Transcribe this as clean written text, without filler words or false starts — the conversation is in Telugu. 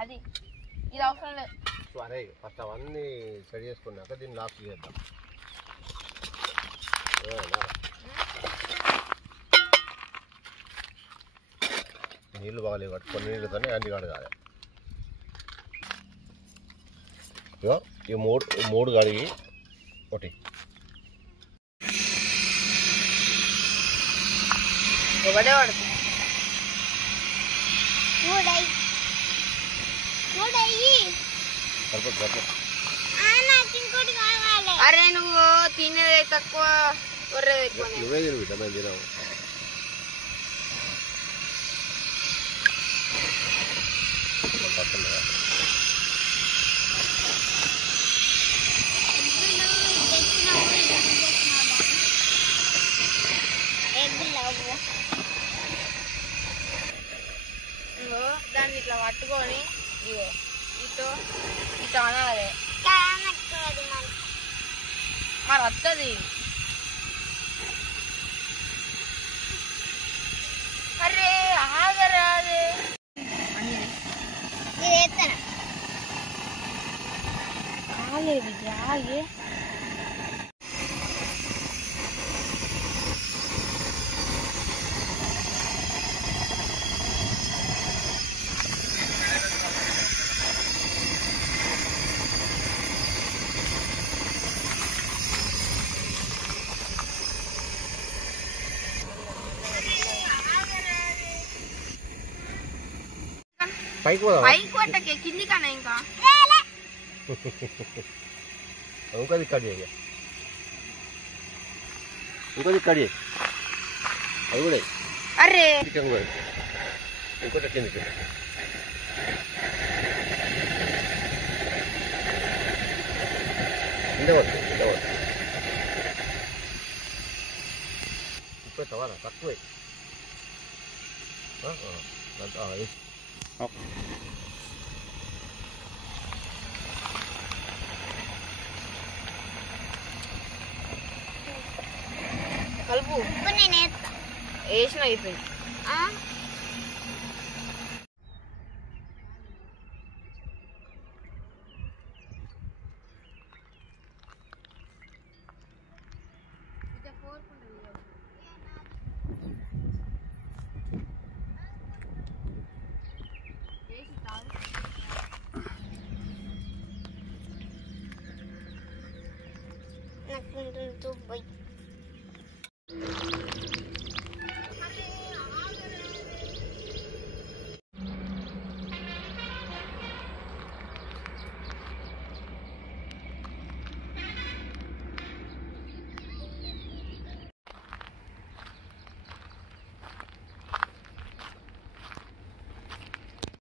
అది ఇది అవసరం లేదు. అరే ఫస్ట్ అవన్నీ సెట్ చేసుకున్నాక దీన్ని లాస్ట్ చేద్దాం. నీళ్ళు బాగాలేవు కాబట్టి కొన్ని నీళ్ళతోనే అన్ని కడగాలి. ఇగో ఈ మూడు కడిగి ఒకటి ఒకటే పడుతుంది. అరే నువ్వు తినేది తక్కువ నువ్వే తిను బిడ్డ, మేము తినవు. పడుతుందా దాన్ని ఇట్లా పట్టుకొని ఇగో ఇటో ఇటో అనాలి. మరి వస్తుంది. అరే ఆగరాదే ఆగేది ఆగే. పైకి కొట్టకే కింది కన్నా ఇంకా ఇంకోది కట్ చేయ, ఇంకోది కట్ చేయి. అది కూడా అరే ఇంకోటి కిందికి ఇండవద్దు ఇప్పుడు తవాలా తక్కువే. కలుపు నేను వేసిన అయిపోయింది. నాకు